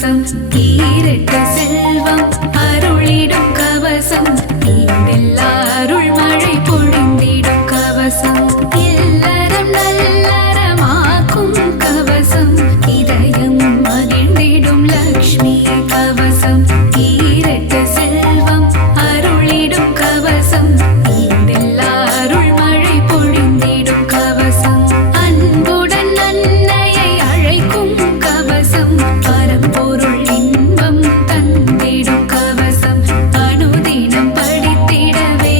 கவசம் ஈரட்டு செல்வம் அருளிடும் கவசம் தீண்டெல்லா அருள் மழை பொழிந்திடும் கவசம் இல்லறம் நல்லறமாக்கும் கவசம் இதயம் மகிழ்ந்திடும் லக்ஷ்மி கவசம் ஈரட்டு செல்வம் அருளிடும் கவசம் தீண்டெல்லா அருள் மழை பொழிந்திடும் கவசம் அன்புடன் அன்னையை அழைக்கும் கவசம் பரம்பொருள் இன்பம் தந்திடும் கவசம் அனுதினம் படித்திடவே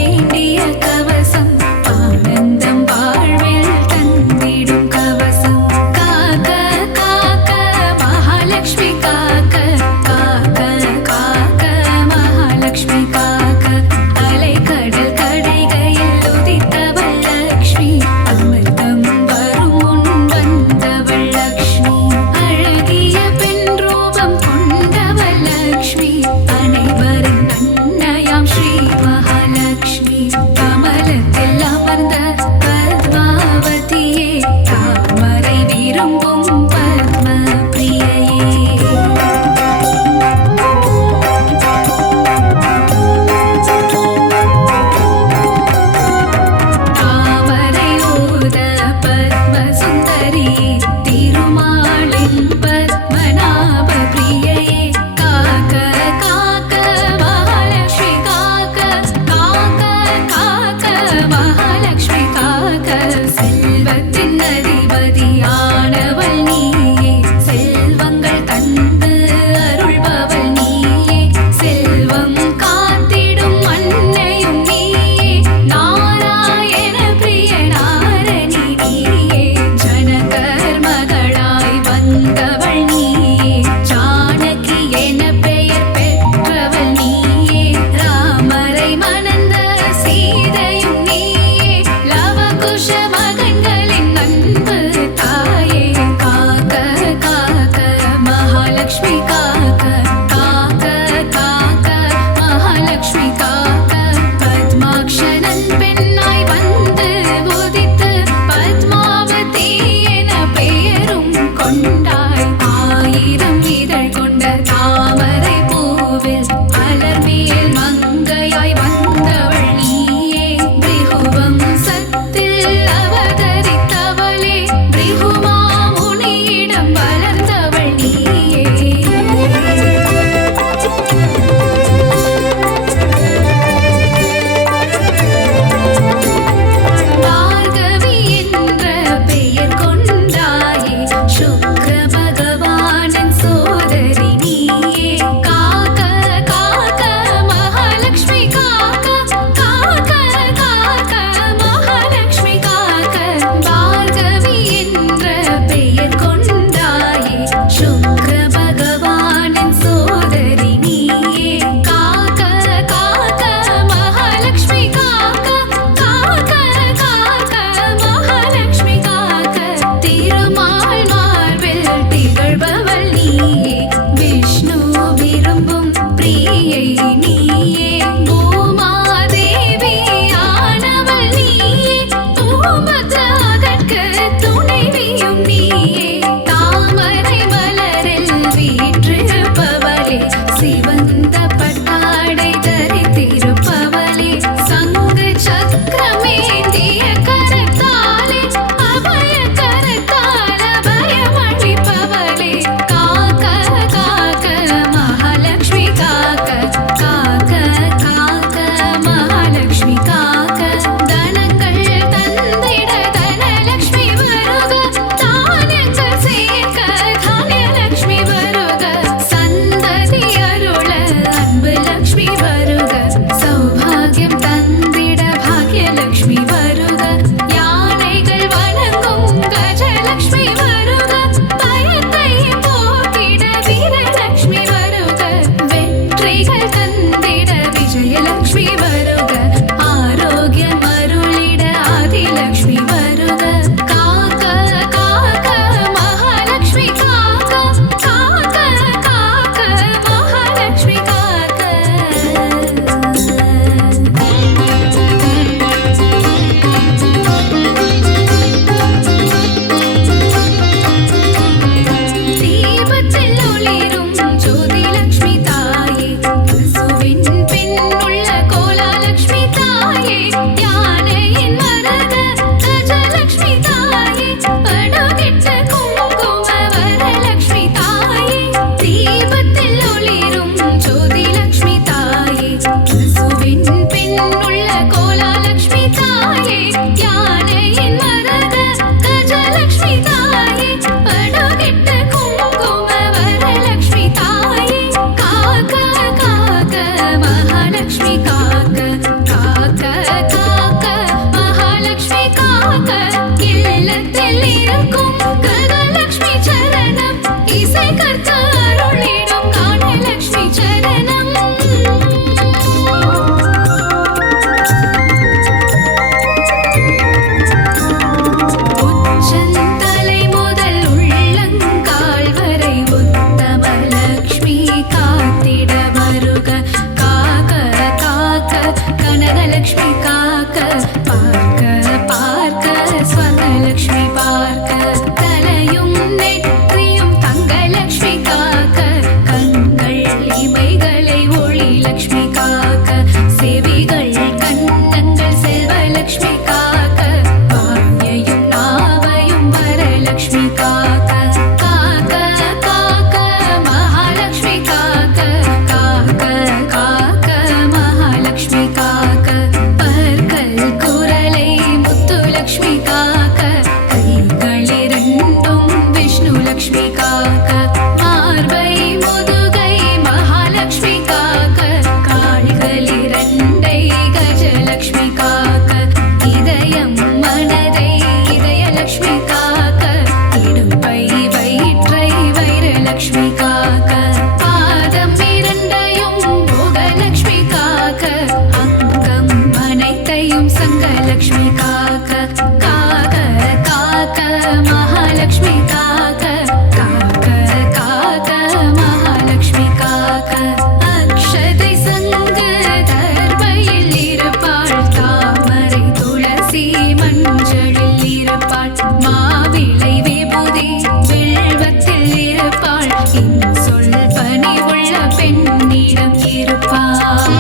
லக்ஷ்மி காக்க இதயம் மனதை இதயலக்ஷ்மி காக்க இடுப்பை வயிற்றை வைரலக்ஷ்மி காக்க பாதம் இரண்டையும் போகலக்ஷ்மி காக்க அங்கம் அனைத்தையும் சங்கலக்ஷ்மி காக்க காக்க காக்க மகாலக்ஷ்மி காக்க காக்க காக்க மகாலக்ஷ்மி காக்க அக்ஷதை சங்கு தர்பையில் இருப்பாள் தாமரை துளசி மஞ்சளில் இருப்பாள் மாவிளை விபூதி வில்வத்தில் இருப்பாள் சொல் பணிவுள்ள பெண்ணிடம் இருப்பாள்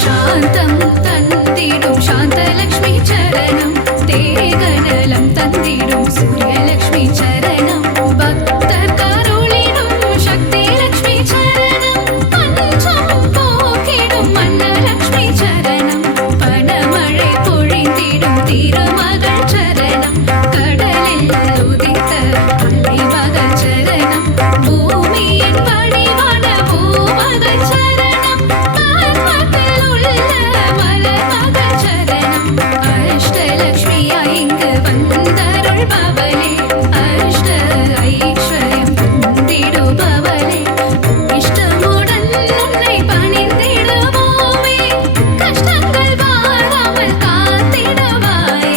சாந்தம் தந்திடும் சாந்தலக்ஷ்மி சரணம் தேகநலம் தந்திடும் சூரியலக்ஷ்மி சரணம் பக்தர் கருளிடும் சக்தி லக்ஷ்மி சரணம் பஞ்சம் போக்கிடும் மன்னலக்ஷ்மி சரணம் பணமழை பொழிந்திடும் திருமகள் சரணம் கடலில் உதித்த அலைமகள் சரணம் பூமியின் வடிவான பூமகள் சரணம் பர்வத்தில் உள்ள மலர்மகள் சரணம் அஷ்டலக்ஷ்மியா இங்கு வந்தருள்பவளே அஷ்ட ஐஸ்வர்யம் தந்திடுபவளே இஷ்டமுடன் உன்னை பணிந்திடுவோமே கஷ்டங்கள் வாழாமல் காத்திடுவாயே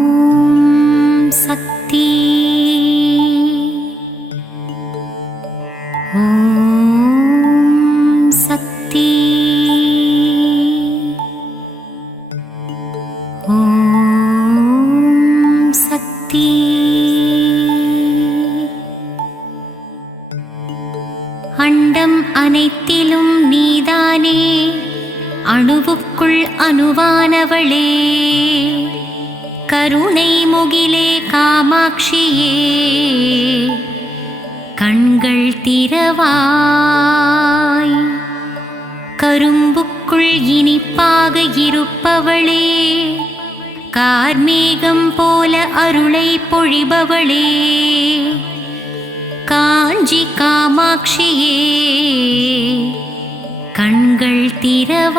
ஓம் சக்தி ஓம் சக்தி ஓம் சக்தி அண்டம் அனைத்திலும் நீதானே அணுவுக்குள் அணுவானவளே கருணை முகிலே காமாட்சியே கண்கள் திறவாய் கரும்புக்குள் இனிப்பாக இருப்பவளே கார்மேகம் போல அருளை பொழிபவளே காஞ்சி காமாட்சியே கண்கள் திறவாய்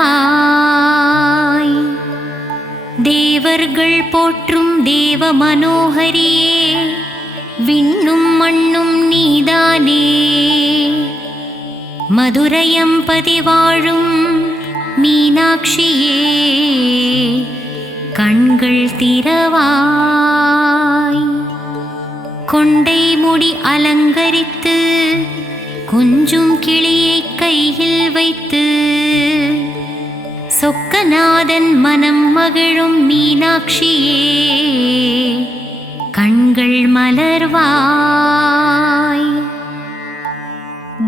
தேவர்கள் போற்றும் தேவ மனோகரியே விண்ணும் மண்ணும் நீதானே மதுரையம்பதி வாழும் மீனாட்சியே கண்கள் திறவாய் கொண்டை முடி அலங்கரித்து கொஞ்சும் கிளியை கையில் வைத்து சொக்கநாதன் மனம் மகிழும் மீனாட்சியே கண்கள் மலர்வாய்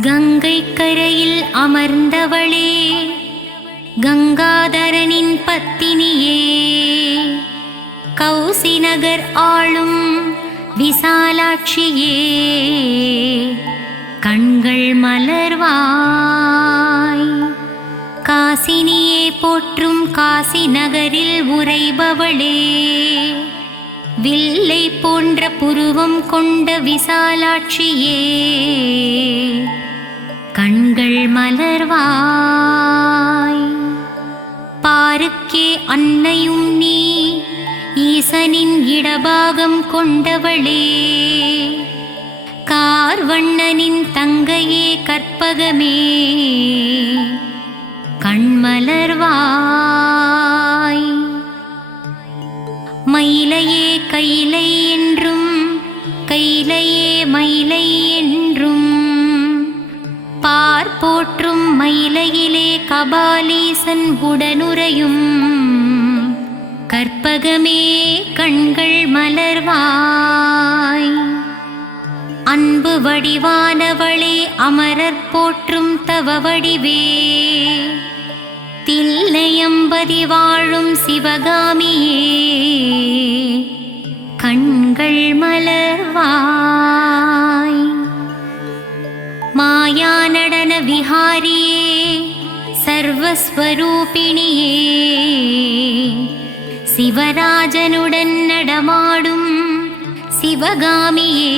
கங்கை கரையில் அமர்ந்தவளே கங்காதரனின் பத்தினியே கௌசி நகர் ஆளும் விசாலாட்சியே கண்கள் மலர்வாய் காசினியே போற்றும் காசி நகரில் உறைபவளே வில்லை போன்ற புருவம் கொண்ட விசாலாட்சியே கண்கள் மலர்வாய் பாருக்கே அன்னையும் நீ ஈசனின் இடபாகம் கொண்டவளே கார்வண்ணனின் தங்கையே கற்பகமே கண்மலர்வாய் மயிலையே கைலை என்றும் கைலையே மயிலை என்றும் பார் போற்றும் மயிலையிலே கபாலீசன் உடனுறையும் கற்பகமே கண்கள் மலர்வாய் அன்பு வடிவானவளே அமரர் போற்றும் தவ வடிவே தில்லையம்பதி வாழும் சிவகாமியே கண்கள் மலர்வாய். மாயா நடன விஹாரியே சர்வஸ்வரூபிணியே சிவராஜனுடன் நடமாடும் சிவகாமியே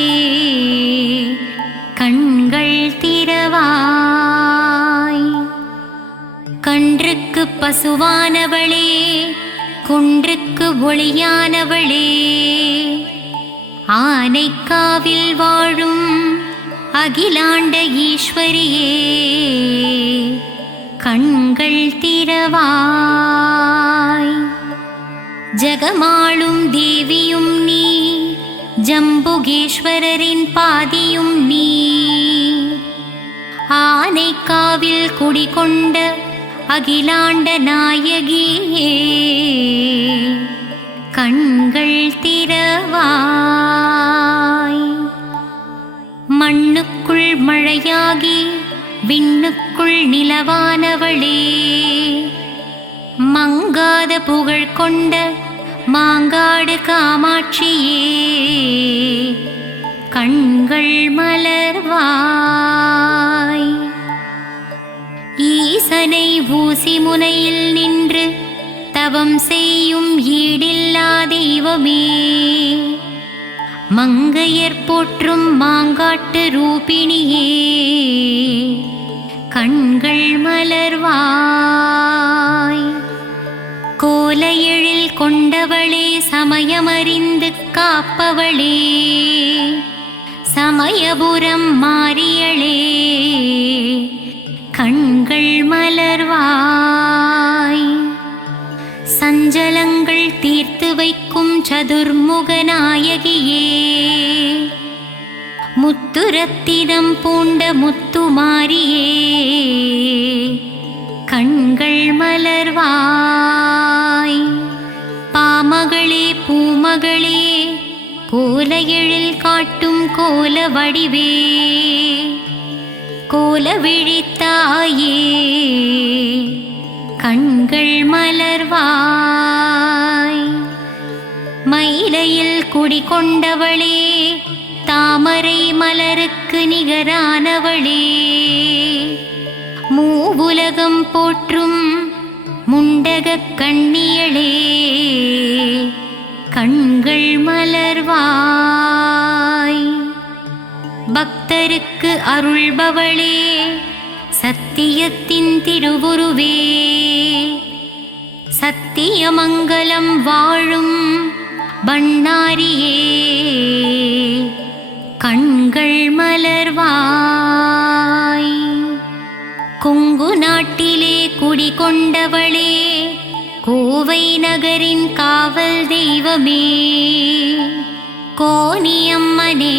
கண்கள் திறவாய். கன்றுக்கு பசுவானவளே குன்றுக்கு ஒளியானவளே ஆனைக்காவில் வாழும் அகிலாண்ட ஈஸ்வரியே கண்கள் திறவாய். ஜகமாளும் தேவியும் நீ ஜம்புகேஸ்வரரின் பாதியும் நீ ஆனைக்காவில் குடிகொண்ட அகிலாண்ட நாயகியே கண்கள் திறவாய். மண்ணுக்குள் மழையாகி விண்ணுக்குள் நிலவானவளே மங்காத புகழ் கொண்ட மாங்காடு காமாட்சியே கண்கள் மலர்வாய். ஈசனை ஊசி முனையில் நின்று தவம் செய்யும் ஈடில்லா தெய்வமே மங்கையர் போற்றும் மாங்காட்டு ரூபிணியே கண்கள் மலர்வாய். கோல எழில் கொண்டவளே சமயமறிந்து காப்பவளே சமயபுரம் மாரியளே கண்கள் மலர்வாய். சஞ்சலங்கள் தீர்த்து வைக்கும் சதுர்முக நாயகியே முத்துரத்தினம் பூண்ட முத்துமாரியே கண்கள் மலர்வாய். பாமகளே பூமகளே கோல எழில் காட்டும் கோல வடிவே கோல விழித்தாயே கண்கள் மலர்வாய். மயிலையில் குடிகொண்டவளே தாமரை மலருக்கு நிகரானவளே மூவுலகம் போற்றும் முண்டகக் கண்ணியளே கண்கள் மலர்வாய். பக்தருக்கு அருள்பவளே சத்தியத்தின் திருவுருவே சத்தியமங்கலம் வாழும் பண்ணாரியே கண்கள் மலர்வாய். கொங்கு நாட்டிலே குடிகொண்டவளே கோவை நகரின் காவல் தெய்வமே கோனியம்மனே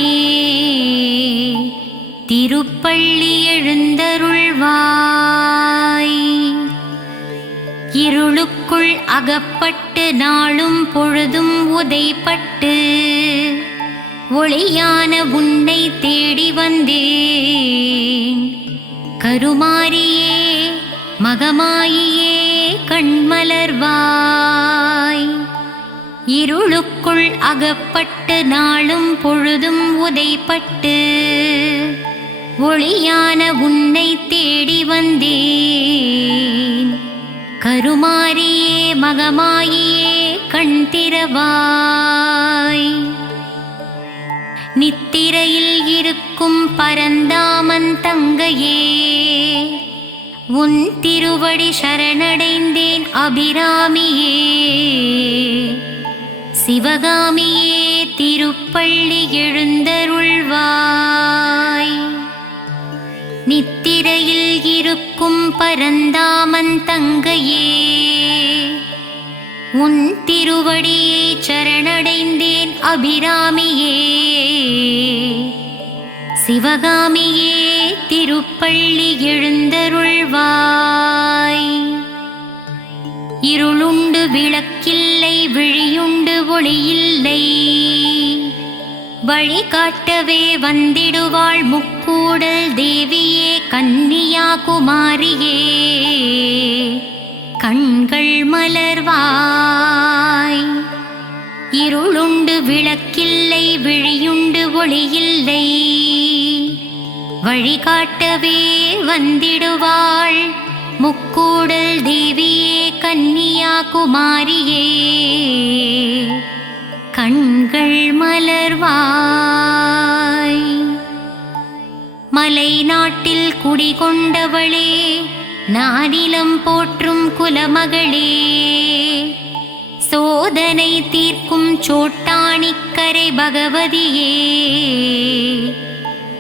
திருப்பள்ளி எழுந்தருள்வாய். இருளுக்குள் அகப்பட்டு நாளும் பொழுதும் உதைப்பட்டு ஒளியான உன்னை தேடி வந்தேன் கருமாரியே மகமாயியே கண்மலர்வாய். இருளுக்குள் அகப்பட்டு நாளும் பொழுதும் உதைப்பட்டு ஒளியான உன்னை தேடி வந்தேன் கருமாரியே மகமாயியே கண் திறவாய். நித்திரையில் இருக்கும் பரந்தாமன் தங்கையே உன் திருவடி சரணடைந்தேன் அபிராமியே சிவகாமியே திருப்பள்ளி எழுந்தருள்வாய். நித்திரையில் இருக்கும் பரந்தாமன் தங்கையே உன் திருவடியை சரணடைந்தேன் அபிராமியே சிவகாமியே திருப்பள்ளி எழுந்தருள்வாய். இருளுண்டு விளக்கில்லை விழியுண்டு ஒளியில்லை வழிகாட்டவே வந்திடுவாள் முக்கூடல் தேவியே கன்னியாகுமாரியே கண்கள் மலர்வாய். இருளுண்டு விளக்கில்லை விழியுண்டு ஒளியில்லை. வழிகாட்டவே வந்திடுவாள் முக்கூடல் தேவியே கன்னியாகுமாரியே. கண்கள் மலர்வாய். மலை நாட்டில் குடிகொண்டவளே, நானிலம் போற்றும் குலமகளே, சோதனை தீர்க்கும் சோட்டாணிக்கரை பகவதியே.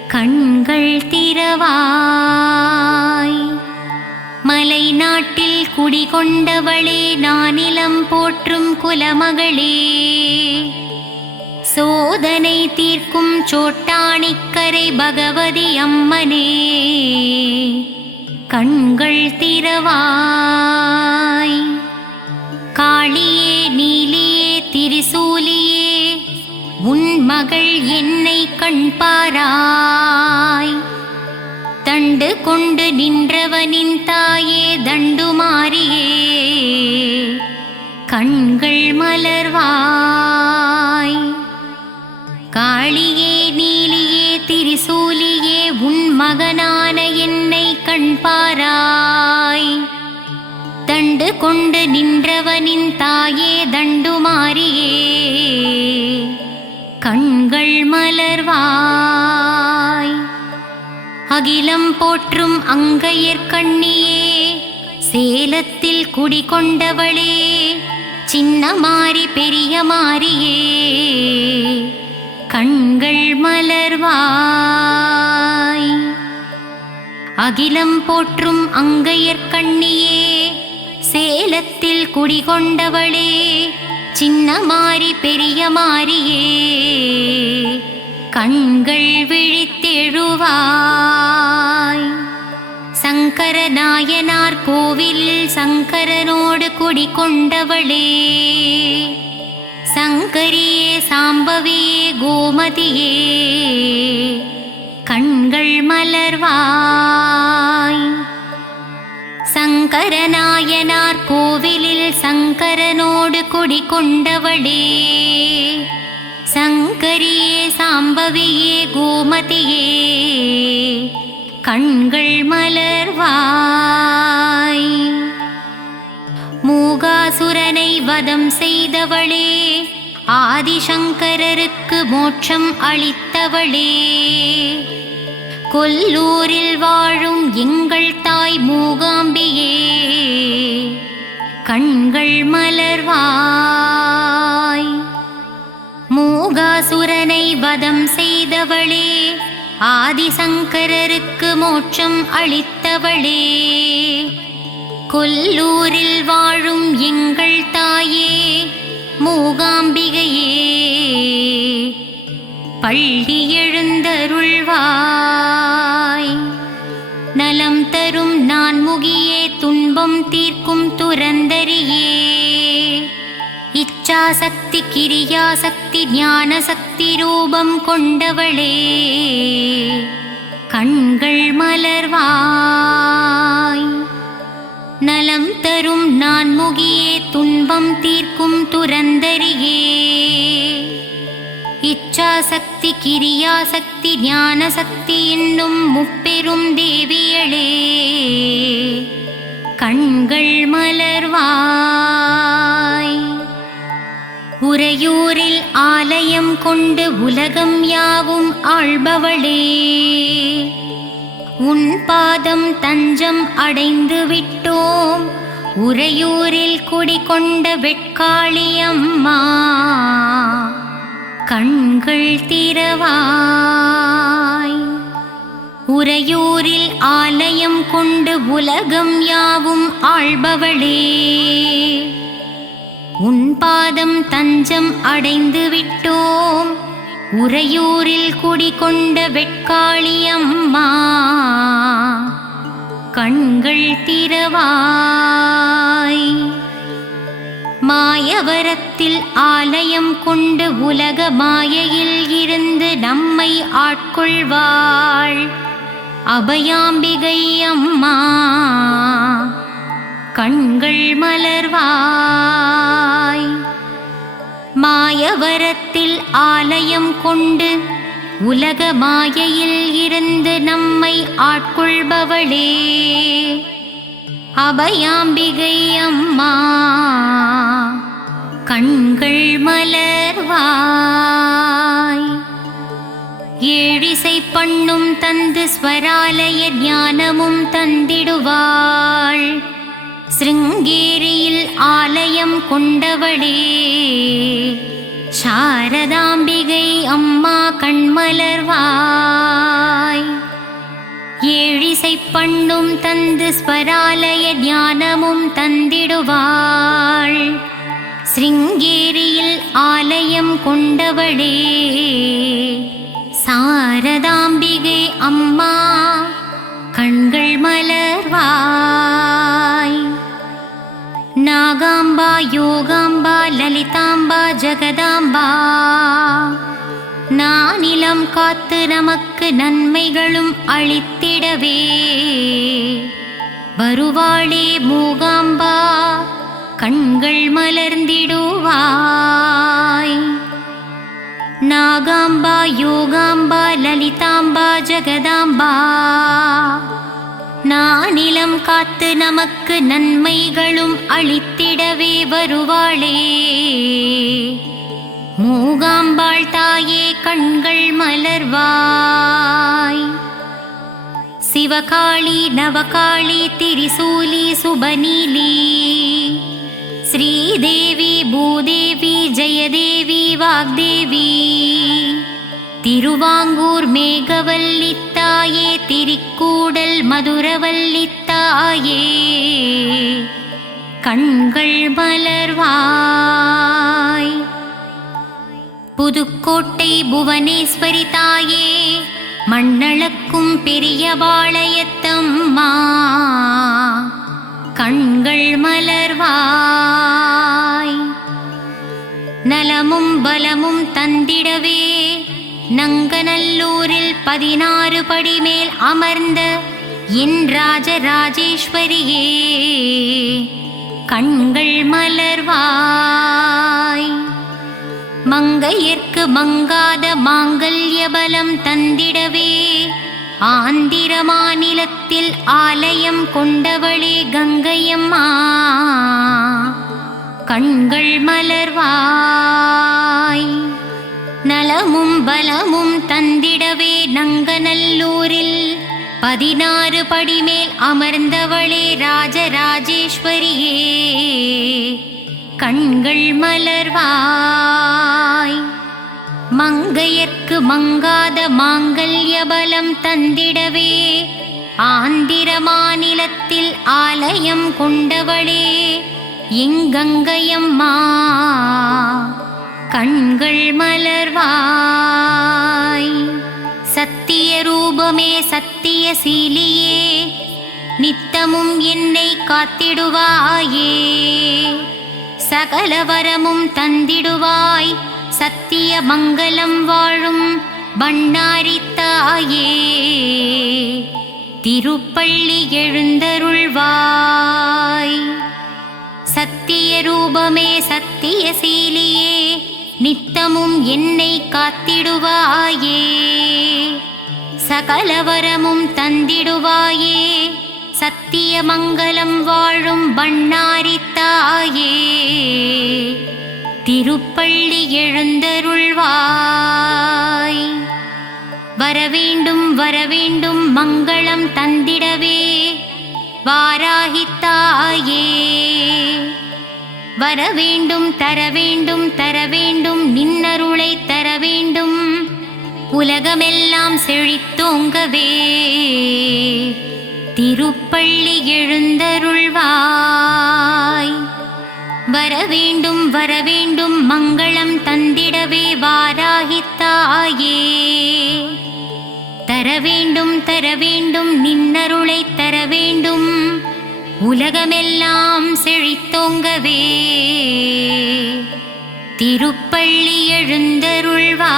கண்கள் திறவாய். மலை நாட்டில் குடிகொண்டவளே, நானிலம் போற்றும் குலமகளே, சோதனை தீர்க்கும் சோட்டாணிக்கரை பகவதி அம்மனே. கண்கள் திறவாய். காளியே நீலியே திரிசூலியே, உன் மகள் என்னை கண்பாராய். தண்டு கொண்டு நின்றவனின் தாயே தண்டுமாரியே. கண்கள் மலர்வாய். காளியே நீலியே திரிசூலியே, உன் மகனான என்னை கண்பாராய். தண்டு கொண்டு நின்றவனின் தாயே தண்டுமாரியே. கண்கள் மலர்வாய். அகிலம் போற்றும் அங்கையர்கண்ணியே, சேலத்தில் குடிகொண்டவளே, சின்ன மாரி பெரிய மாரியே. கண்கள் மலர்வாய். அகிலம் போற்றும் அங்கையர்கண்ணியே, சேலத்தில் குடிகொண்டவளே, சின்ன மாரி பெரிய மாரியே. கண்கள் விழித்தெழுவாய். சங்கர நாயனார் கோவிலில் சங்கரனோடு குடிகொண்டவளே, சங்கரியே சாம்பவியே கோமதியே. கண்கள் மலர்வாய். சங்கரநாயனார் கோவிலில் சங்கரனோடு குடிகொண்டவளே, சங்கரியே சாம்பவியே கோமதியே. கண்கள் மலர்வாய். மூகாசுரனை வதம் செய்தவளே, ஆதிசங்கரருக்கு மோட்சம் அளித்தவளே, கொல்லூரில் வாழும் எங்கள் தாய் மூகாம்பியே. கண்கள் மலர்வாய். மூகாசுரனை வதம் செய்தவளே, ஆதிசங்கரருக்கு மோட்சம் அளித்தவளே, கொல்லூரில் வாழும் எங்கள் தாயே மூகாம்பிகையே. பள்ளி எழுந்தருள்வாய். நலம் தரும் நான்முகியே, துன்பம் தீர்க்கும் துரந்தரியே. இச்சாசக்தி கிரியாசக்தி ஞானசக்தி ரூபம் கொண்டவளே. கண்கள் மலர்வாய். நலம் தரும் நான்முகியே, துன்பம் தீர்க்கும் துரந்தரியே. இச்சாசக்தி கிரியாசக்தி ஞானசக்தி என்னும் முப்பெரும் தேவியளே. கண்கள் மலர்வாய். உறையூரில் ஆலயம் கொண்டு உலகம் யாவும் ஆள்பவளே, உன் பாதம் தஞ்சம் அடைந்து விட்டோம். உறையூரில் குடிகொண்ட வெட்காளியம்மா. கண்கள் திறவாய். உறையூரில் ஆலயம் கொண்டு உலகம் யாவும் ஆள்பவளே, உன் பாதம் தஞ்சம் அடைந்து விட்டோம். உறையூரில் குடிகொண்ட வெட்காளியம்மா. கண்கள் திறவாய். மாயவரத்தில் ஆலயம் கொண்டு உலக மாயையில் இருந்து நம்மை ஆட்கொள்வாள் அபயாம்பிகை அம்மா. கண்கள் மலர்வாய். மாயவரத்தில் ஆலயம் கொண்டு உலக மாயையில் இருந்து நம்மை ஆட்கொள்பவளே அபயாம்பிகை அம்மா, கண்கள் மலர்வாய். ஏழிசை பண்ணும் தந்து ஸ்வராலய ஞானமும் தந்திடுவாள். சிருங்கேரியில் ஆலயம் கொண்டவளே சாரதாம்பிகை அம்மா, கண்மலர்வாய். ஏழிசை பண்ணும் தந்து ஸ்வராலய ஞானமும் தந்திடுவாள். சிருங்கேரியில் ஆலயம் கொண்டவளே சாரதாம்பிகை அம்மா, கண்கள் மலர்வாய். நாகாம்பா, யோகாம்பா, லலிதாம்பா, ஜெகதாம்பா, நானிலம் காத்து நமக்கு நன்மைகளும் அளித்திடவே வருவாளே மூகாம்பா, கண்கள் மலர்ந்திடுவாய். நாகாம்பா, யோகாம்பா, லலிதாம்பா, ஜெகதாம்பா, நானிலம் காத்து நமக்கு நன்மைகளும் அளித்திடவே வருவாளே மூகாம்பாள் தாயே, கண்கள் மலர்வாய். சிவகாளி, நவகாளி, திரிசூலி, சுபநீலி, ஸ்ரீதேவி, பூதேவி, ஜெயதேவி, வாக்தேவி, திருவாங்கூர் மேகவல்லி தாயே, திரிக்கூடல் மதுரவல்லி தாயே, கண்கள் மலர்வாய். புதுக்கோட்டை புவனேஸ்வரி தாயே, மண்ணளக்கும் பெரியபாளையத்தம்மா, கண்கள் மலர்வாய். நலமும் பலமும் தந்திடவே நங்கநல்லூரில் 16 படி மேல் அமர்ந்த என் ராஜராஜேஸ்வரியே, கண்கள் மலர்வாய். மங்கையர்க்கு மங்காத மாங்கல்ய பலம் தந்திடவே ஆந்திர மாநிலத்தில் ஆலயம் கொண்டவளே கங்கையம்மா, கண்கள் மலர்வாய். நலமும் பலமும் தந்திடவே நங்கநல்லூரில் 16 படி மேல் அமர்ந்தவளே ராஜராஜேஸ்வரியே, கண்கள் மலர்வாய். மங்கையர்க்கு மங்காத மாங்கல்ய பலம் தந்திடவே ஆந்திர மாநிலத்தில் ஆலயம் கொண்டவளே எங்கங்கையம்மா, கண்கள் மலர்வாய். சத்திய ரூபமே சத்திய சீலியே, நித்தமும் என்னை காத்திடுவாயே, சகல வரமும் தந்திடுவாய். சத்திய மங்களம் வாழும் பண்ணாரி தாயே, திருப்பள்ளி எழுந்தருள்வாய். சத்திய ரூபமே சத்திய சீலியே, நித்தமும் என்னை காத்திடுவாயே, சகல வரமும் தந்திடுவாயே. சத்திய மங்களம் வாழும் பண்ணாரி தாயே, திருப்பள்ளி எழுந்தருள்வாய். வரவேண்டும் வரவேண்டும் மங்களம் தந்திடவே வாராகி தாயே, வரவேண்டும் தரவேண்டும் தரவேண்டும் நின்னருளை தரவேண்டும், உலகமெல்லாம் செழித்தோங்கவே திருப்பள்ளி எழுந்தருள்வாய். வரவேண்டும் வரவேண்டும் மங்களம் தந்திடவே வாராகி தாயே, தரவேண்டும் தரவேண்டும் நின்னருளை தரவேண்டும், உலகமெல்லாம் செழித்தோங்கவே திருப்பள்ளி எழுந்தருள்வாய்.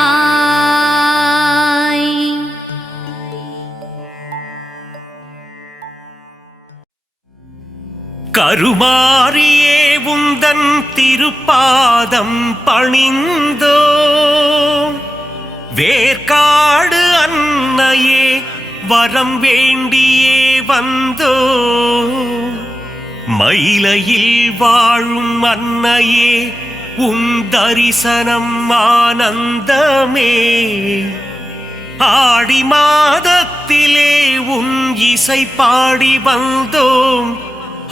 கருமாரியே உந்தன் திருப்பாதம் பணிந்தோ வேர்க்காடு அன்னையே வரம் வேண்டியே வந்தோ மயிலையில் வாழும் அன்னையே உன் தரிசனம் ஆனந்தமே ஆடி மாதத்திலே உன் இசை பாடி வந்தோம்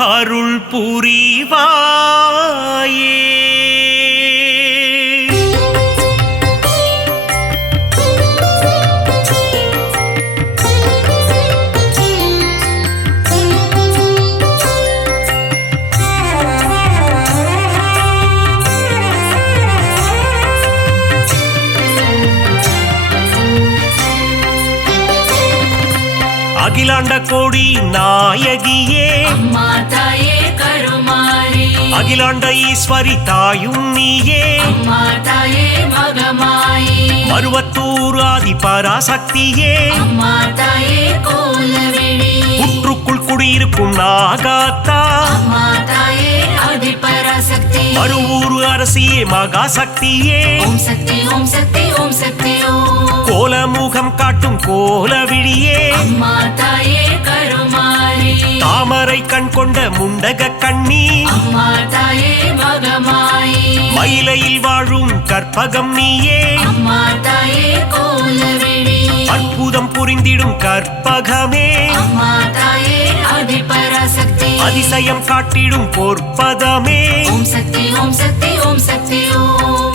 அருள் புரிவாயே. அகிலாண்ட கோடி நாயகியே அம்மா தாயே கருமாரி அகிலாண்ட ஈஸ்வரி தாயும் நீயே அம்மா தாயே மகமாயி மருவத்தூர் ஆதி பராசக்தியே அம்மா தாயே கோலவிழி புற்றுக்குள் குடியிருக்கும் நாகாத்தா அம்மா தாயே ஆதி பராசக்தி மருவூர் அரசியே மகாசக்தியே ஓம் சக்தி ஓம் சக்தி ஓம் சக்தி ஓம் கோலமுகம் காட்டும் கோலவிழியே அம்மா தாயே கருமாரி தாமரை கண் கொண்ட முண்டக கண்ணி அம்மா தாயே மகமாயி மயிலையில் வாழும் கற்பகம் நீயே அம்மா தாயே கோலவிழி அற்புதம் புரிந்திடும் கற்பகமே அம்மா தாயே ஆதி பராசக்தி அதிசயம் காட்டிடும் பொற்பதமே ஓம் சக்தி ஓம் சக்தி ஓம் சக்தி ஓம்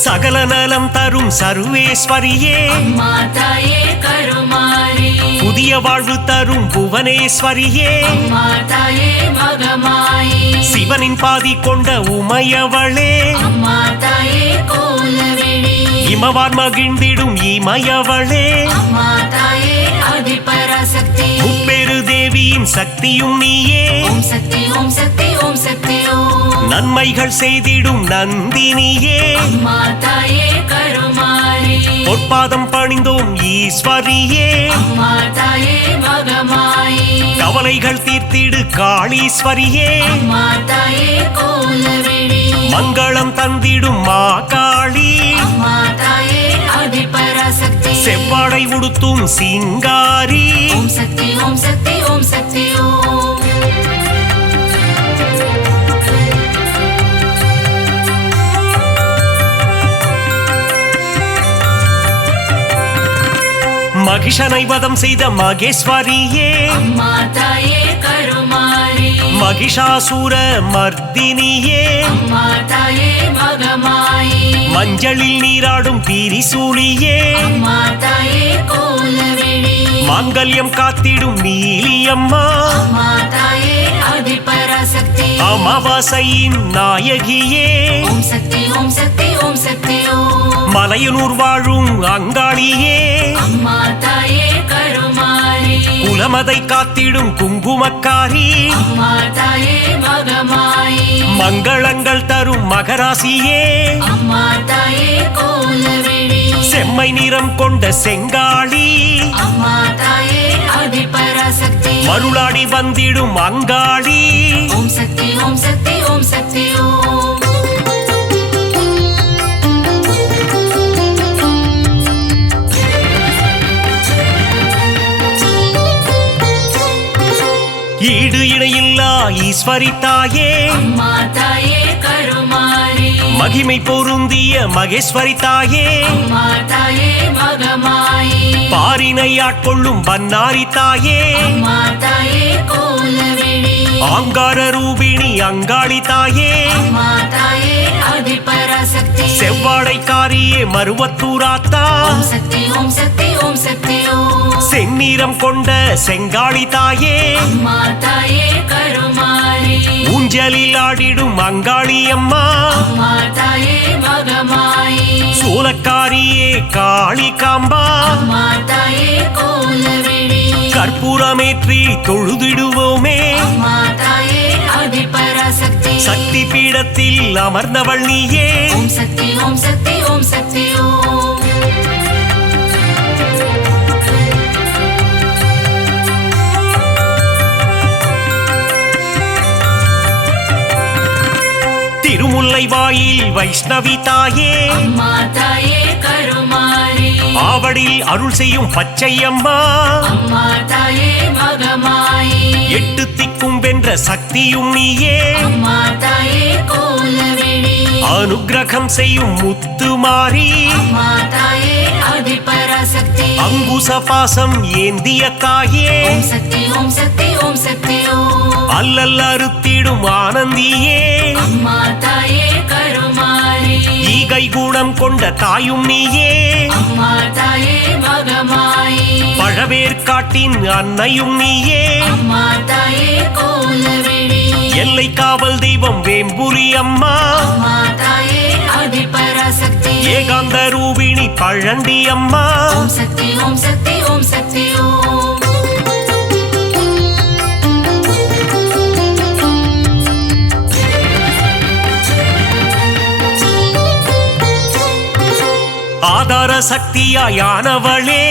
சகல நலம் தரும் சர்வேஸ்வரியே அம்மா தாயே கருமாரி புதிய வாழ்வு தரும் புவனேஸ்வரியே அம்மா தாயே மகமாயி சிவனின் பாதி கொண்ட உமையவளே அம்மா தாயே கோலவிழி இமவார் மகிழ்ந்திடும் இமயவளே அம்மா தாயே ஆதி பராசக்தி முப்பெரு தேவியின் சக்தியும் நீயே ஓம் சக்தி ஓம் சக்தி ஓம் சக்தி ஓம் நன்மைகள் செய்திடும் நந்தினியே அம்மா தாயே கருமாரி பொற்பாதம் பணிந்தோம் ஈஸ்வரியே அம்மா தாயே மகமாயி கவலைகள் தீர்த்திடு காளீஸ்வரியே அம்மா தாயே கோலவிழி மங்களம் தந்திடும் மாகாளி அம்மா தாயே ஆதி பராசக்தி செவ்வாடை உடுத்தும் சிங்காரி ஓம் சக்தி ஓம் சக்தி ஓம் சக்தி ஓம் மகிஷனை வதம் செய்த மகேஸ்வரியே அம்மா தாயே கருமாரி மகிஷாசூர மர்தினியே அம்மா தாயே மகமாயி மஞ்சளில் நீராடும் திரிசூலியே அம்மா தாயே கோலவிழி மாங்கல்யம் காத்திடும் நீலியம்மா அம்மா தாயே ஆதி பராசக்தி அமாவாசையின் நாயகியே ஓம் சக்தி ஓம் சக்தி ஓம் சக்தி ஓம் மலையனூர் வாழும் அங்காளியே அம்மா தாயே கருமாரி குலமதை காத்திடும் குங்குமக்காரி அம்மா தாயே மகமாயி மங்களங்கள் தரும் மகராசியே அம்மா தாயே கோலவிழி செம்மை நிறம் கொண்ட செங்காளி அம்மா தாயே ஆதி பராசக்தி மருளாடி வந்திடும் அங்காளி ஓம் சக்தி ஓம் சக்தி ஓம் சக்தி ஓம் ஈடு இணையில்லா ஈஸ்வரி தாயே அம்மா தாயே கருமாரி மகிமை பொருந்திய மகேஸ்வரி தாயே அம்மா தாயே மகமாயி பாரினை ஆட்கொள்ளும் பன்னாரி தாயே அம்மா தாயே கோலவிழி ஆங்கார ரூபிணி அங்காளி தாயே அம்மா தாயே ஆதி பராசக்தி செவ்வாடைக்காரியே மருவத்தூராத்தா ஓம் சக்தி ஓம் சக்தி ஓம் சக்தி ஓம் செந்நிறம் கொண்ட செங்காளி தாயே அம்மா தாயே கருமாரி ஊஞ்சலில் ஆடிடும் அங்காளி அம்மா அம்மா தாயே மகமாயி சூலக்காரியே காளி காம்பா அம்மா தாயே கோலவிழி கற்பூரமேற்றி தொழுதிடுவோமே அம்மா தாயே ஆதி பராசக்தி சக்தி பீடத்தில் அமர்ந்தவள் நீயே ஓம் சக்தி ஓம் சக்தி ஓம் சக்தி ஓம் மலைவாயில் வைஷ்ணவி தாயே அம்மா தாயே கருமாரி ஆவடில் அருள் செய்யும் பச்சையம்மா அம்மா தாயே மகமாயி 8 திக்கும் வென்ற சக்தியும் நீயே அம்மா தாயே கோலவிழி அனுக்கிரகம் செய்யும் முத்துமாரி அம்மா தாயே ஆதிபராசக்தி அங்குச பாசம் ஏந்திய தாயே ஓம் சக்தி ஓம் சக்தி ஓம் சக்தி ஓம் அல்லல் அறுத்திடும் ஆனந்தியே அம்மா தாயே கருமாரி ஈகை குணம் கொண்ட தாயும் நீயே அம்மா தாயே மகமாயி பழவேற்காட்டின் அன்னையும் நீயே அம்மா தாயே கோலவிழி எல்லை காவல் தெய்வம் வேம்புலி அம்மா அம்மா தாயே ஆதிபராசக்தி ஏகாந்த ரூபிணி பழண்டி அம்மா ஓம் சக்தி ஓம் சக்தி ஓம் சக்தி ஓம் ஆதார சக்தியாயானவளே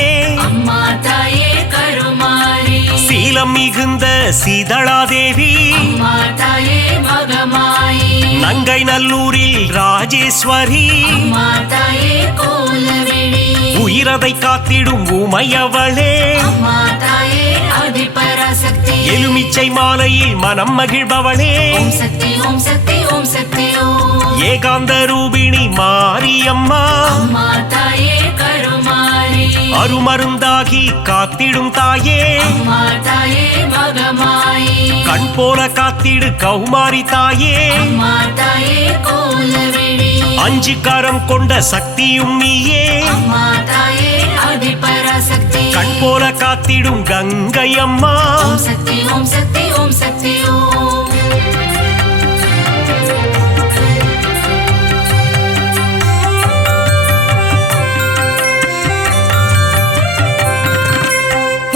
அம்மா தாயே கருமாரி சீலம் மிகுந்த சீதளாதேவி அம்மா தாயே மகமாயி நங்கை நல்லூரில் ராஜேஸ்வரி அம்மா தாயே கோலவிழி உயிரதை காத்திடும் உமையவளே அம்மா தாயே ஆதிபராசக்தி எலுமிச்சை மாலையில் மனம் மகிழ்பவளே ஓம் சக்தி ஓம் சக்தி ஓம் சக்தி ஓம் ஏகாந்த ரூபிணி மாரியம்மா அம்மா தாயே கருமாரி அருமருந்தாகி காத்திடும் தாயே அம்மா தாயே மகமாயி கண் போல காத்திடு கௌமாரி தாயே அம்மா தாயே கோலவிழி 5 கரம் கொண்ட சக்தியும் நீயே அம்மா தாயே ஆதிபராசக்தி கண் போல காத்திடும் கங்கை அம்மா ஓம் சக்தி ஓம் சக்தி ஓம் சக்தி ஓம்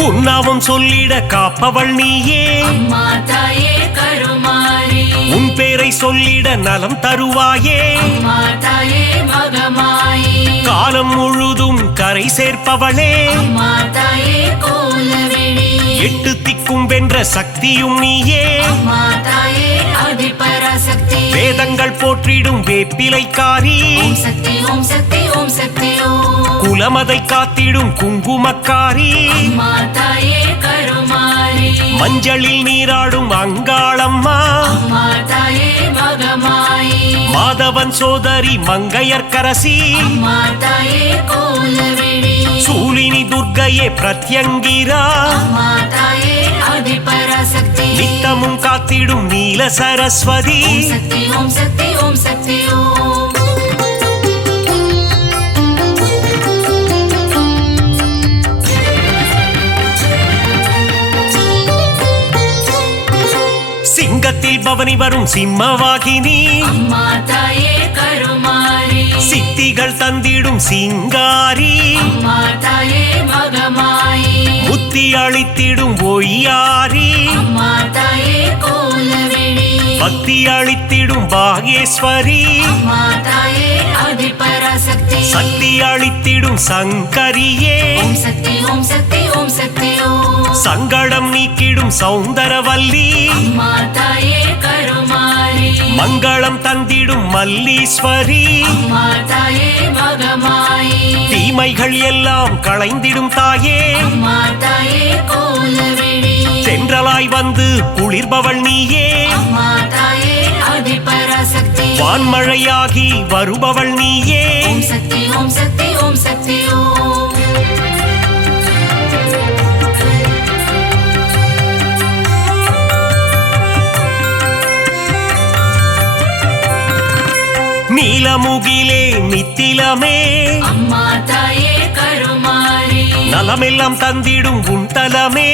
உன்னாமம் சொல்லிட காப்பவள் நீயே அம்மா தாயே கருமாரி உன் பேரை சொல்லிட நலம் தருவாயே அம்மா தாயே மகமாயி காலம் முழுதும் கரை சேர்ப்பவளே அம்மா தாயே கோலவிழி 8 திக்கும் வென்ற சக்தியும் நீயே அம்மா தாயே ஆதிபராசக்தி வேதங்கள் போற்றிடும் வேப்பிலைக்காரி ஓம் சக்தி ஓம் சக்தி ஓம் சக்தி ஓம் குலமதை காத்திடும் குங்குமக்காரி அம்மா தாயே கருமாரி மஞ்சளில் நீராடும் அங்காளம்மா அம்மா தாயே மகமாயி மாதவன் சோதரி மங்கையர்க்கரசி அம்மா தாயே கோலவிழி சூலினி துர்க்கையே பிரத்யங்கிரா அம்மா தாயே ஆதிபராசக்தி நித்தமும் காத்திடும் நீல சரஸ்வதி ஓம் சக்தி ஓம் சக்தி ஓம் சக்தி ஓம் சிங்கத்தில் பவனி வரும் சிம்மவாகினி அம்மா தாயே கருமாரி சித்திகள் தந்திடும் சிங்காரி அம்மா தாயே மகமாயி புத்தி அளித்திடும் ஒய்யாரி அம்மா தாயே கோலவிழி பக்தி அளித்திடும் பாகேஸ்வரி அம்மா தாயே ஆதிபராசக்தி சக்தி அளித்திடும் சங்கரியே ஓம் சக்தி ஓம் சக்தி ஓம் சக்தி ஓம் சங்கடம் நீக்கிடும் சௌந்தரவல்லி அம்மா தாயே கருமாரி மங்களம் தந்திடும் மல்லீஸ்வரி அம்மா தாயே மகமாயி தீமைகள் எல்லாம் களைந்திடும் தாயே அம்மா தாயே கோலவிழி தென்றலாய் வந்து குளிர்பவள் நீயே அம்மா தாயே ஆதிபராசக்தி வான்மழையாகி வருபவள் நீயே ஓம் சக்தி ஓம் சக்தி ஓம் சக்தி ஓம் நீலமுகிலே நித்திலமே அம்மா தாயே கருமாரி நலமெல்லாம் தந்திடும் உன் தலமே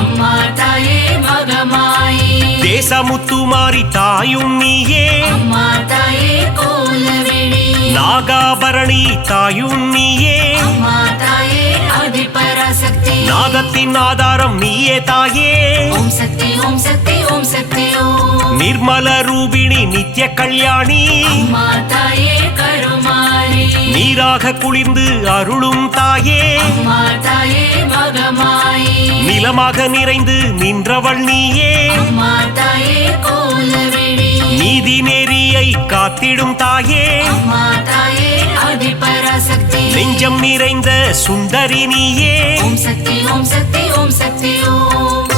அம்மா தாயே மகமாயி தேசமுத்துமாரி தாயும் நீயே அம்மா தாயே கோலவிழி நாகாபரணி தாயும் நீயே அம்மா தாயே ஆதிபராசக்தி நாதத்தின் ஆதாரம் நீயே தாயே ஓம் சக்தி ஓம் சக்தி ஓம் சக்தி ஓம் நிர்மல ரூபிணி நித்ய கல்யாணி அம்மா தாயே கருமாரி நீராக குளிர்ந்து அருளும் தாயே அம்மா தாயே மகமாயி நிலமாக நிறைந்து நின்றவள் நீயே அம்மா தாயே கோலவிழி நீதி நெறியை காத்திடும் தாயே அம்மா தாயே ஆதிபராசக்தி நெஞ்சம் நிறைந்த சுந்தரி நீயே ஓம் சக்தி ஓம் சக்தி ஓம் சக்தி ஓம்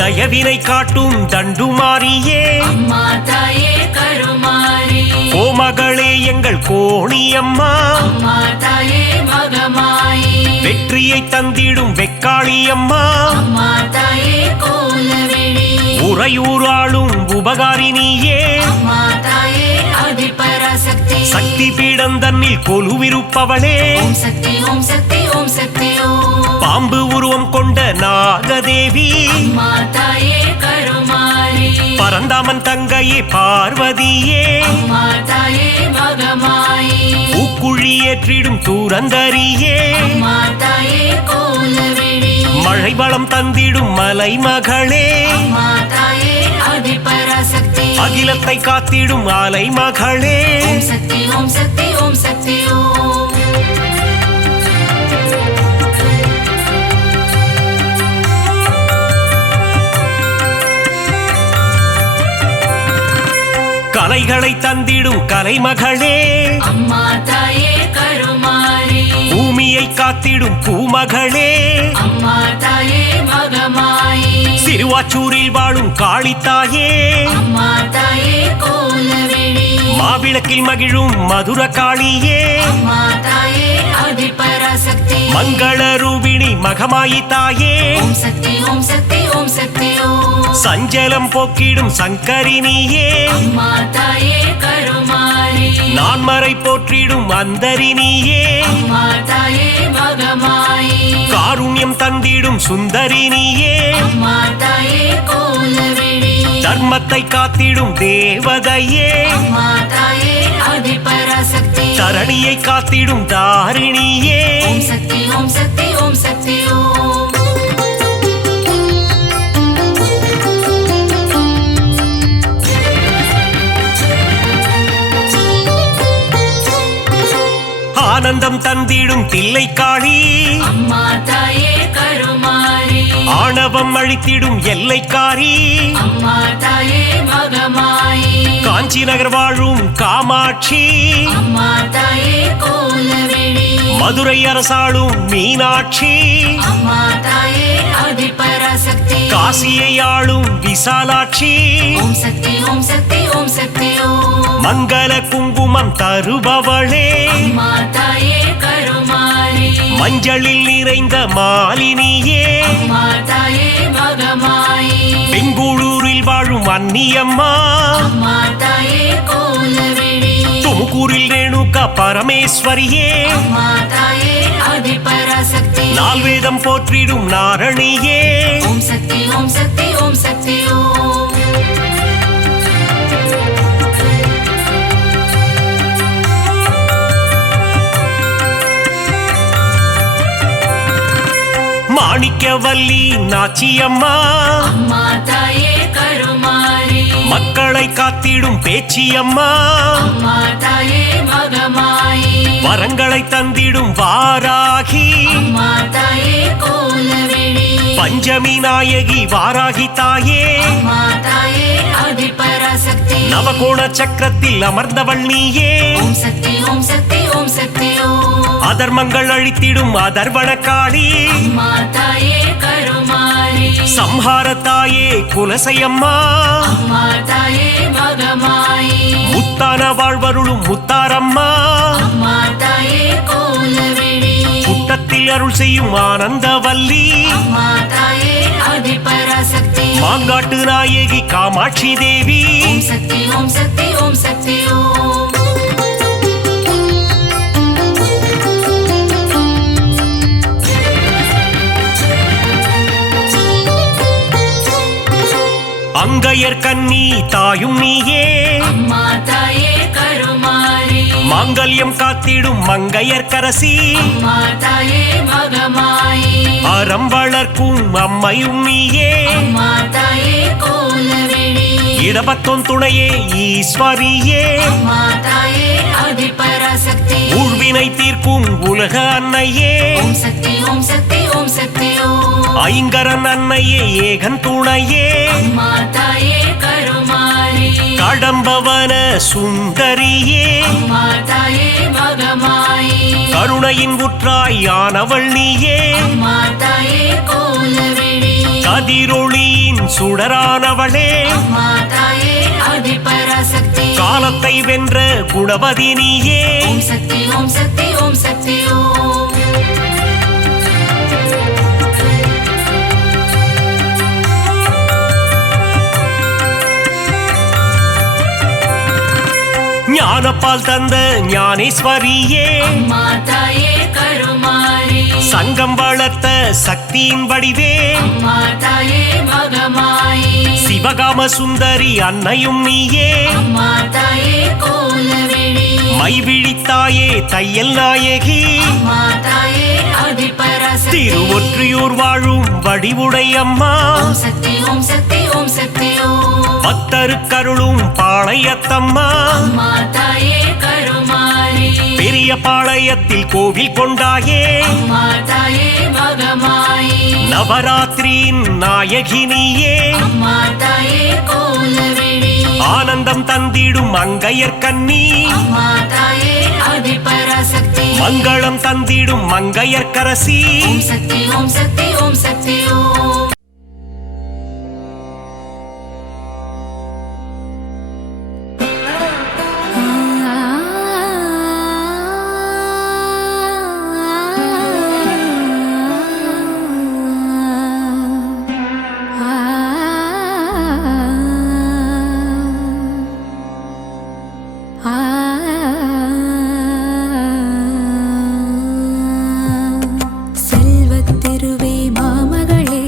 தயவினை காட்டும் தண்டுமாரியே அம்மா தாயே கருமாரி ஓ மகளே எங்கள் கோணியம்மா அம்மா தாயே மகமாயி வெற்றியை தந்திடும் வெக்காளியம்மா அம்மா தாயே கோலவிழி உறையூராளும் உபகாரி நீயே அம்மா தாயே ஆதிபராசக்தி சக்தி பீடம் தன்னில் கொலுவிருப்பவளே ஓம் சக்தி ஓம் சக்தி ஓம் சக்தி ஓம் பாம்பு உருவம் கொண்ட நாகதேவி அம்மா தாயே கருமாரி பரந்தாமன் தங்கையே பார்வதியே அம்மா தாயே மகமாயி பூக்குழி ஏற்றிடும் தூரந்தரியே அம்மா தாயே கோலவிழி மழை வளம் தந்திடும் மலை மகளே அம்மா தாயே ஆதிபராசக்தி அகிலத்தை காத்திடும் அலை மகளே ஓம் சக்தி ஓம் சக்தி ஓம் சக்தி ஓம் கலைகளை தந்திடும் கலைமகளே அம்மா தாயே கருமாரி பூமியை காத்திடும் பூமகளே அம்மா தாயே மகமாயி சிறுவாச்சூரில் வாழும் காளித்தாயே அம்மா தாயே கோலவிழி மாவிளக்கில் மகிழும் மதுர காளியே அம்மா தாயே ஆதிபராசக்தி மங்கள ரூபிணி மகமாயி தாயே ஓம் சக்தி ஓம் சக்தி ஓம் சக்தி ஓம் சஞ்சலம் போக்கிடும் சங்கரினியே அம்மா தாயே கருமாரி நான்மறை போற்றிடும் அந்தரினியே அம்மா தாயே மகமாயி காருண்யம் தந்திடும் சுந்தரினியே அம்மா தாயே கோலவிழி தர்மத்தை காத்திடும் தேவதையே அம்மா தாயே ஆதிபராசக்தி தரணியை காத்திடும் தாரிணியே ஓம் சக்தி ஓம் சக்தி ஓம் சக்தி ஓம் ஆனந்தம் தந்திடும் தில்லைக்காளி அம்மா தாயே கருமாரி ஆணவம் அழித்திடும் எல்லைக்காரி அம்மா தாயே மகமாயி காஞ்சி நகர் வாழும் காமாட்சி அம்மா தாயே கோலவிழி மதுரை அரசாளும் மீனாட்சி அம்மா தாயே ஆதிபராசக்தி காசியை ஆளும் விசாலாட்சி ஓம் சக்தி ஓம் சக்தி ஓம் சக்தி ஓம் மங்கள குங்குமம் தருபவளே அம்மா தாயே கருமாரி மஞ்சளில் நிறைந்த மாலினியே அம்மா தாயே மகமாயி பெங்களூரில் வாழும் அன்னியம்மா அம்மா தாயே கோலவிழி துமுக்கூரில் ரேணுகா பரமேஸ்வரியே அம்மா தாயே ஆதிபராசக்தி நால்வேதம் போற்றிடும் நாரணியே ஓம் சக்தி ஓம் சக்தி ஓம் சக்தி ஓம் மாணிக்கவல்லி நாச்சியம்மா அம்மா தாயே கருமாரி மக்களை காத்திடும் பேச்சியம்மா அம்மா தாயே மகமாயி வரங்களை தந்திடும் வாராகி அம்மா தாயே கோலவிழி பஞ்சமி நாயகி வாராகி தாயே அம்மா தாயே ஆதிபராசக்தி நவகோண சக்கரத்தில் அமர்ந்தவள் நீயே ஓம் சக்தி ஓம் சக்தி ஓம் சக்தி ஓம் அதர்மங்கள் அழித்திடும் அதர்வன காளி அம்மா தாயே கருமாரி சம்ஹார தாயே குலசையம்மா அம்மா தாயே மகமாயி முத்தான வாழ்வருளும் முத்தாரம்மா அம்மா தாயே கோலவிழி புட்டத்தில் அருள் செய்யும் ஆனந்தவல்லி அம்மா தாயே ஆதிபராசக்தி மாங்காட்டு நாயகி காமாட்சி தேவி ஓம் சக்தி ஓம் சக்தி ஓம் சக்தி ஓம் அங்கையர் கன்னி தாயும் நீயே அம்மா தாயே கருமாரி மாங்கல்யம் காத்திடும் மங்கையர்க்கரசி அம்மா தாயே மகமாயி அறம் வளர்க்கும் அம்மையும் நீயே அம்மா தாயே கோலவிழி இடபத்தோன் துணையே ஈஸ்வரியே அம்மா தாயே ஆதி ஆதிபராசக்தி ஊழ்வினை தீர்க்கும் உலக அன்னையே ஓம் சக்தி ஓம் சக்தி ஓம் சக்தி ஓம் ஐங்கரன் அன்னையே ஏகன் துணையே அம்மா தாயே கருமாரி கடம்பவன சுந்தரியே அம்மா தாயே மகமாயி கருணையின் உற்றாய் ஆனவள் நீயே அம்மா தாயே கோலவிழி கதிரொளியின் சுடரானவளே அம்மா தாயே ஆதிபராசக்தி காலத்தை வென்ற குணவதி நீயே ஓம் சக்தி ஓம் சக்தி ஓம் சக்தி ஓம் ஞானப்பால் தந்த ஞானேஸ்வரியே அம்மா தாயே கருமாரி சங்கம் வளர்த்த சக்தியின் வடிவே அம்மா தாயே மகமாயி சிவகாம சுந்தரி அன்னையும் நீயே அம்மா தாயே கோலவிழி மைவிழித்தாயே தையல் நாயகி அம்மா தாயே ஆதிபராசக்தி திருவொற்றியூர் வாழும் வடிவுடை அம்மா ஓம் சக்தி ஓம் சக்தி ஓம் சக்தி ஓம் பக்தருக்கருளும் பாளையத்தம்மா அம்மா தாயே கருமாரி பெரிய பாளையத்தில் கோவில் கொண்டாயே அம்மா தாயே மகமாயி நவராத்திரியின் நாயகினியே அம்மா தாயே கோலவிழி ஆனந்தம் தந்திடும் மங்கையர் கன்னி அம்மா தாயே ஆதிபராசக்தி மங்களம் தந்திடும் மங்கையர் கரசி ஓம் சக்தி ஓம் சக்தி ஓம் சக்தி ஓம் செல்வத்திருவே மாமகளே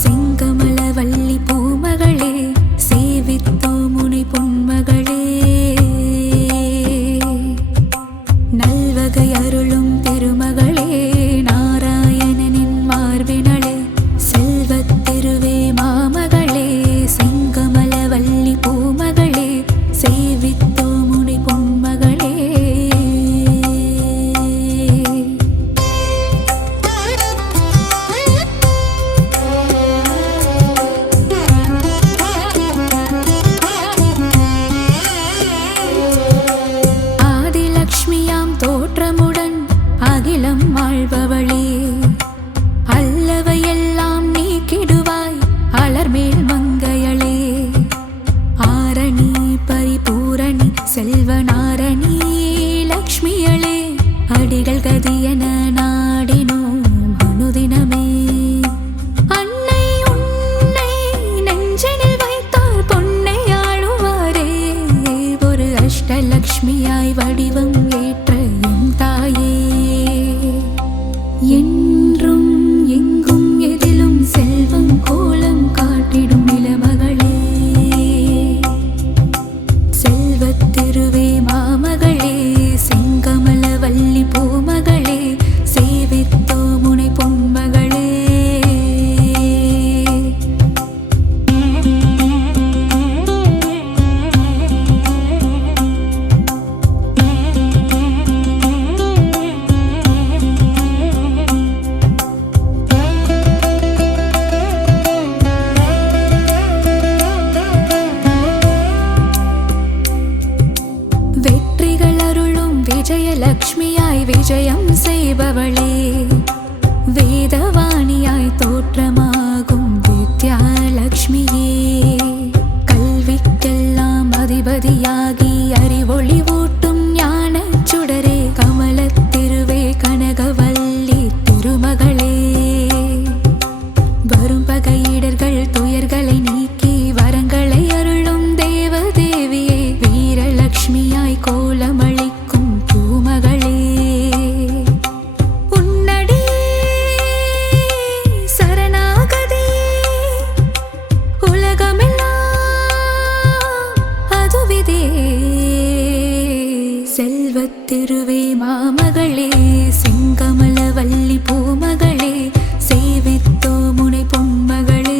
செங்கமலவல்லி பூமகளே சேவித்தோ முனை பொன்மகளே நல்வகை அருளும் திருமகளே நாராயணனின் மார்பினளே செல்வத்திருவே மாமகளே செங்கமலவல்லி பூமகளே சேவித்தோ முனை பொன்மகளே ஆதிலக்ஷ்மியாம் தோற்றமுடன் அகிலம் வாழ்பவளே அல்லவையெல்லாம் நீக்கிடுவாய் அலர்மேல் மங்கையளே ஆரணி பரிபூரணி செல்வநாரணி லக்ஷ்மியளே அடிகள் கதியன நாடினோம் அனுதினமே அன்னை உன்னை நெஞ்சினில் வைத்தால் பொன்னை ஆளுவாரே ஒரு அஷ்டலக்ஷ்மியாய் வடிவம் ஏற்ற என் தாயே என்றும் எங்கும் எதிலும் செல்வம் கோலம் காட்டிடும் நிலமகளே செல்வத்திருவே மாமகளே செங்கமலவல்லி பூமகளே சேவித்தோ முனை பொன்மகளே வெற்றிகள் அருளும் விஜயலக்ஷ்மியாய் விஜயம் செய்பவளே வேதவாணியாய் தோற்றமாகும் வித்யாலக்ஷ்மியே கல்விக்கெல்லாம் அதிபதியாகி அறிவொளி ஊட்டும் ஞானச் சுடரே கமலத்திருவே கனகவல்லி திருமகளே வரும் பகையிடர்கள் துயர்களை நீக்கி வரங்களை அருளும் தேவதேவியே வீரலக்ஷ்மியாய் கோலமளிக்கும் பூமகளே உன்னடி சரணாகதி உலகமெல்லாம் அதுவிதே செல்வத்திருவே மாமகளே செங்கமலவல்லி பூமகளே சேவித்தோ முனை பொன்மகளே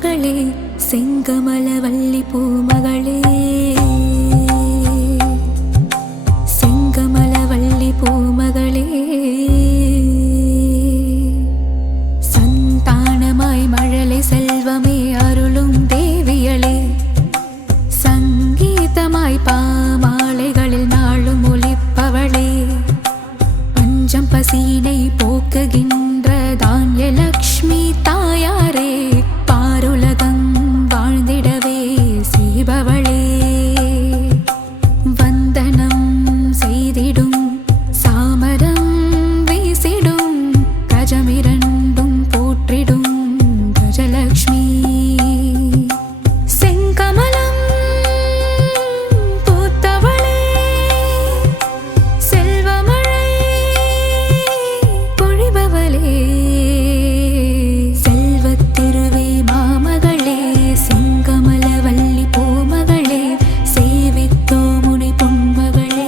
பூமகளே செங்கமலவல்லி பூமகளே செங்கமலவல்லி பூமகளே சந்தானமாய் மழலை செல்வமே அருளும் தேவியளே சங்கீதமாய் பாமாலைகளில் நாளும் ஒலிப்பவளே பஞ்சம் பசீனை போக்குகின்ற தான்யலக்ஷ்மி தாயாரே பாருலகம் வாழ்ந்திடவே செய்பவளே வந்தனம் செய்திடும் சாமரம் வீசிடும் கஜமிரண்டும் போற்றிடும் கஜலக்ஷ்மி செங்கமலம் பூத்தவளே செல்வமழை பொழிபவளே செல்வத்திருவே மாமகளே செங்கமலவல்லி பூமகளே சேவித்தோ முனை பொன்மகளே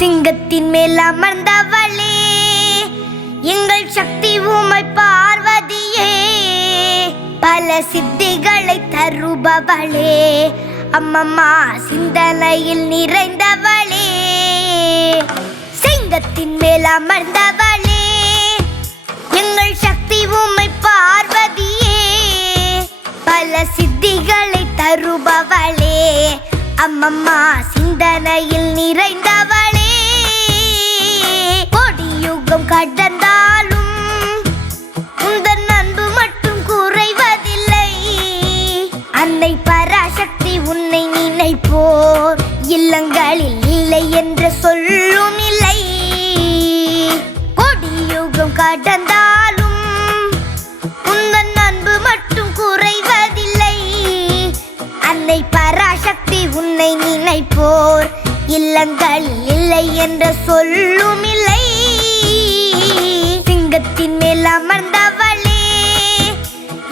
சிங்கத்தின் மேல் அமர்ந்தவளே எங்கள் சக்தி உமை பார்வதியே பல சித்திகளை தருபவளே அம்மம்மா சிந்தனையில் நிறைந்தவளே சிங்கத்தின் மேல் அமர்ந்தவளே எங்கள் சக்தி உமை பார்வதியே பல சித்திகளை தருபவளே அம்மம்மா சிந்தனையில் நிறைந்தவளே கொடியுகம் கடந்தாலும் உந்தன் அன்பு மட்டும் குறைவதில்லை அன்னை பராசக்தி உன்னை நினைப்போர் இல்லங்களில் இல்லை என்று சொல்லும் இல்லை கொடியுகம் கடந்தாலும் உந்தன் அன்பு மட்டும் குறைவதில்லை அன்னை பராசக்தி உன்னை நினைப்போர் இல்லங்களில் இல்லை என்ற சொல்லும் இல்லை சிங்கத்தின் மேல் அமர்ந்தவளே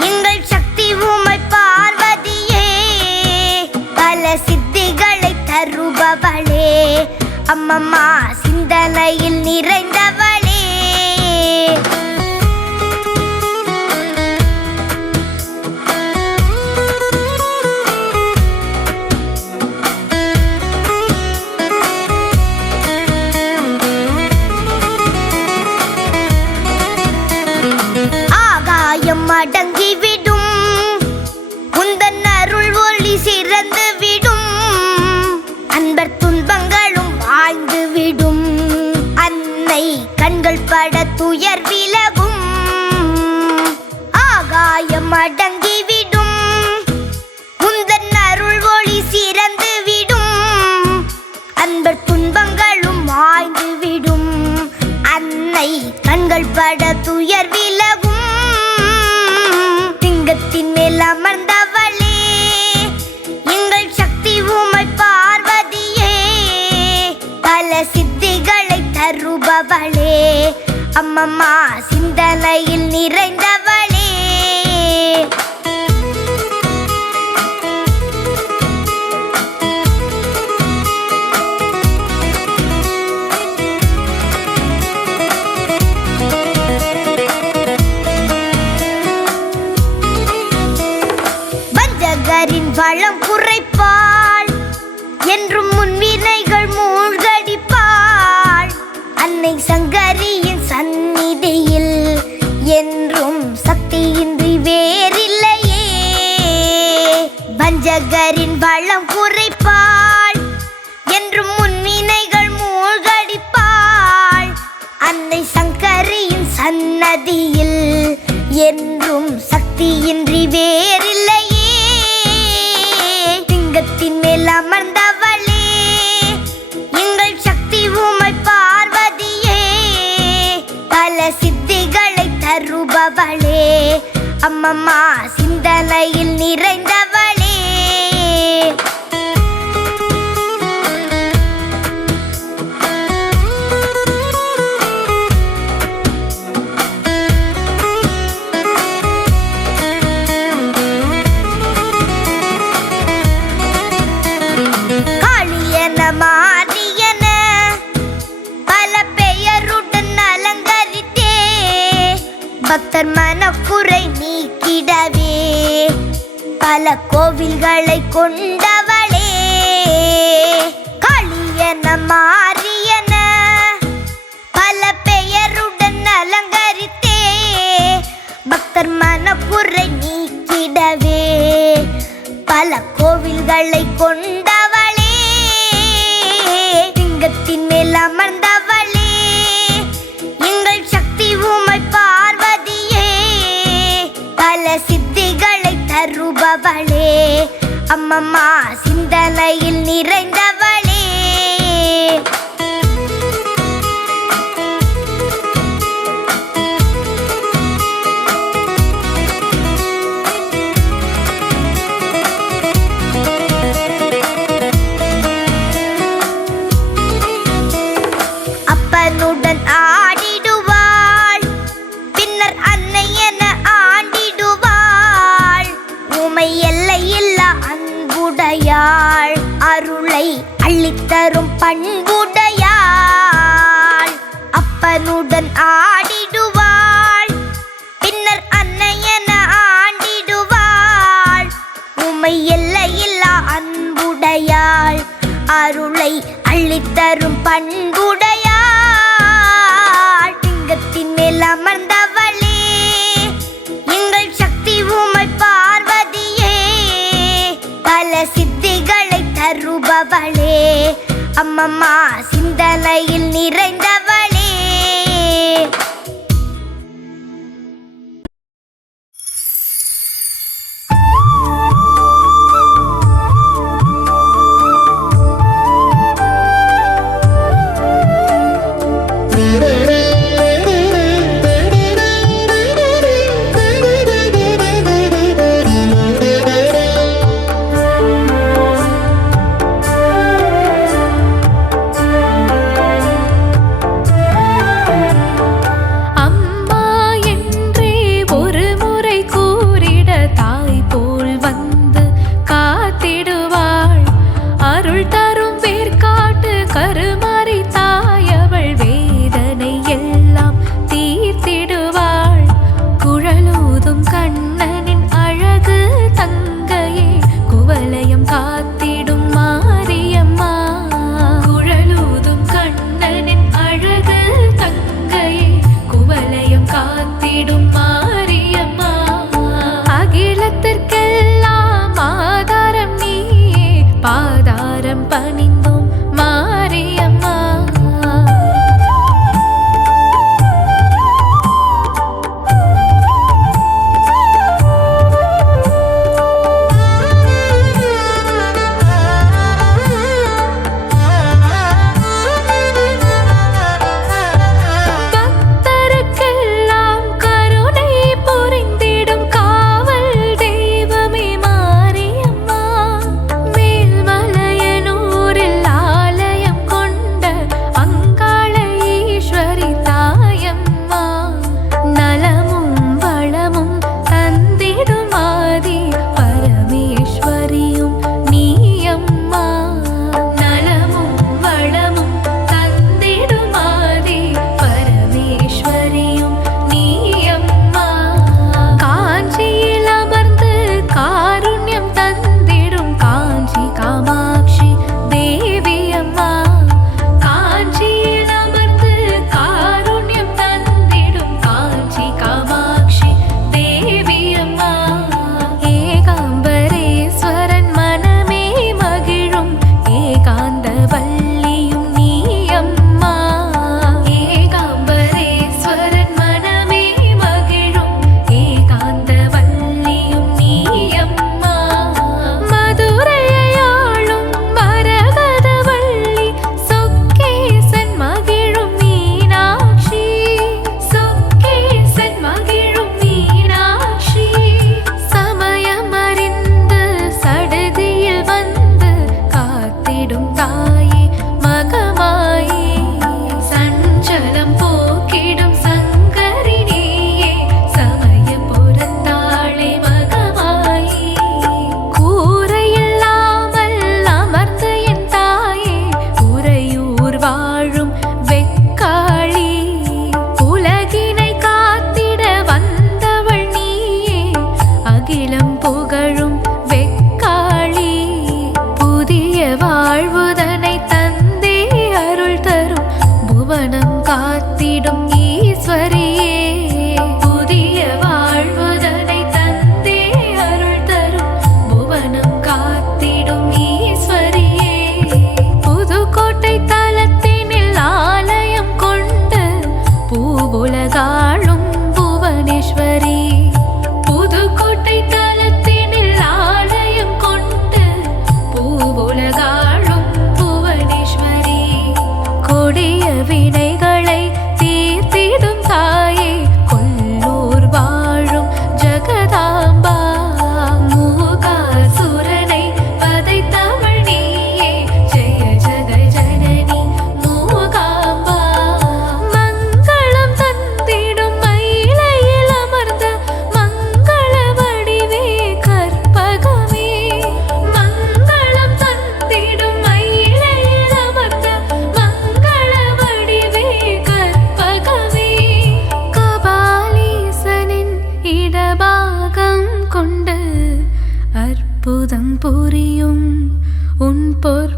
எங்கள் சக்தி உமை பார்வதியே பல சித்திகளை தருபவளே அம்மம்மா சிந்தனையில் நிறைந்தவளே ஆகாயம் அடங்கிவிடும் உந்தன் அருள் ஒளி சிறந்து விடும் அன்பர் துன்பங்களும் வாழ்ந்து விடும் அன்னை கண்கள் பட துயர் விலகும் ஆகாயம் அடங்கிவிடும் உந்தன் அருள் ஒளி சிறந்து விடும் அன்பர் துன்பங்களும் வாழ்ந்து விடும் அன்னை கண்கள் பட துயர் விலகும் சிங்கத்தின் மேல் அமர்ந்தவளே, சித்திகளை தருபவளே, அம்மம்மா சிந்தனையில் நிறைந்தவளே. வஞ்சகரின் வளம் குறைப்பாள், என்றும் முன்வினைகள் மூழ்கடிப்பாள். அன்னை சங்கரியின் சந்நிதியில் என்றும் சக்தியின்றி வேறில்லையே. வஞ்சகரின் வளம் குறைப்பாள், என்றும் முன்வினைகள் மூழ்கடிப்பாள். அன்னை சங்கரியின் சன்னதியில் என்றும் சக்தியின்றி வேறில்லையே. சிங்கத்தின் மேல் அமர்ந்தவளே, எங்கள் சக்தி உமை பார்வதியே. அம்மம்மா சிந்தனையில் நிறைந்தவளே. காளியன மாரியன பல பெயருடன் அலங்கரித்தே பக்தர் மனக்குறை நீக்கிடவே பல கோவில்களை கொண்டவளே. காளியன மாரியன பல பெயருடன் அலங்கரித்தே பக்தர் மனக்குறை நீக்கிடவே பல கோவில்களை கொண்டவளே. லிங்கத்தின் மேல் அமர்ந்தவளே எங்கள் சக்தி உமை பார்வதியே. பல சித்திகளை தருபவளே அம்மம்மா சிந்தனையில் நிறைந்தவளே. அப்பனுடன் ஆடிடுவாள் பின்னர் அன்னை என ஆண்டிடுவாள். உமை எல்லையில்லா அன்புடையாள் அருளை அள்ளித்தரும் பண்புடையாள். அப்பனுடன் ஆடிடுவாள் பின்னர் அன்னை என ஆண்டிடுவாள். உமை எல்லையில்லா அன்புடையாள் அருளை அள்ளித்தரும் பண்புடையாள். லிங்கத்தின் மேல் அமர்ந்தவளே எங்கள் சக்தி உமை பார்வதியே. பல சித்திகளை தருபவளே அம்மம்மா சிந்தனையில் நிறைந்தவளே. பூவுலகாளும் புவனேஸ்வரி புதுக்கோட்டை தலத்தினில் ஆலயம் கொண்டு பூவுலகாளும் புவனேஸ்வரி கொடிய வினைகளை தீர்த்திடும் தாயே கொல்லூர் வாழும் ஜகதாம்பா மூகாசுரனை வதைத்தவள் நீயே ஜெய ஜெக ஜனனி மூகாம்பா மங்களம் தந்திடும் மயிலையில் அமர்ந்த மங்கள வடிவே கற்பகமே மங்களம் தந்திடும் மயிலையில் அமர்ந்த மங்கள வடிவே கற்பகமே கபாலீசனின் இடபாகம் கொண்டு அற்புதம் புரியும் உன் பொற்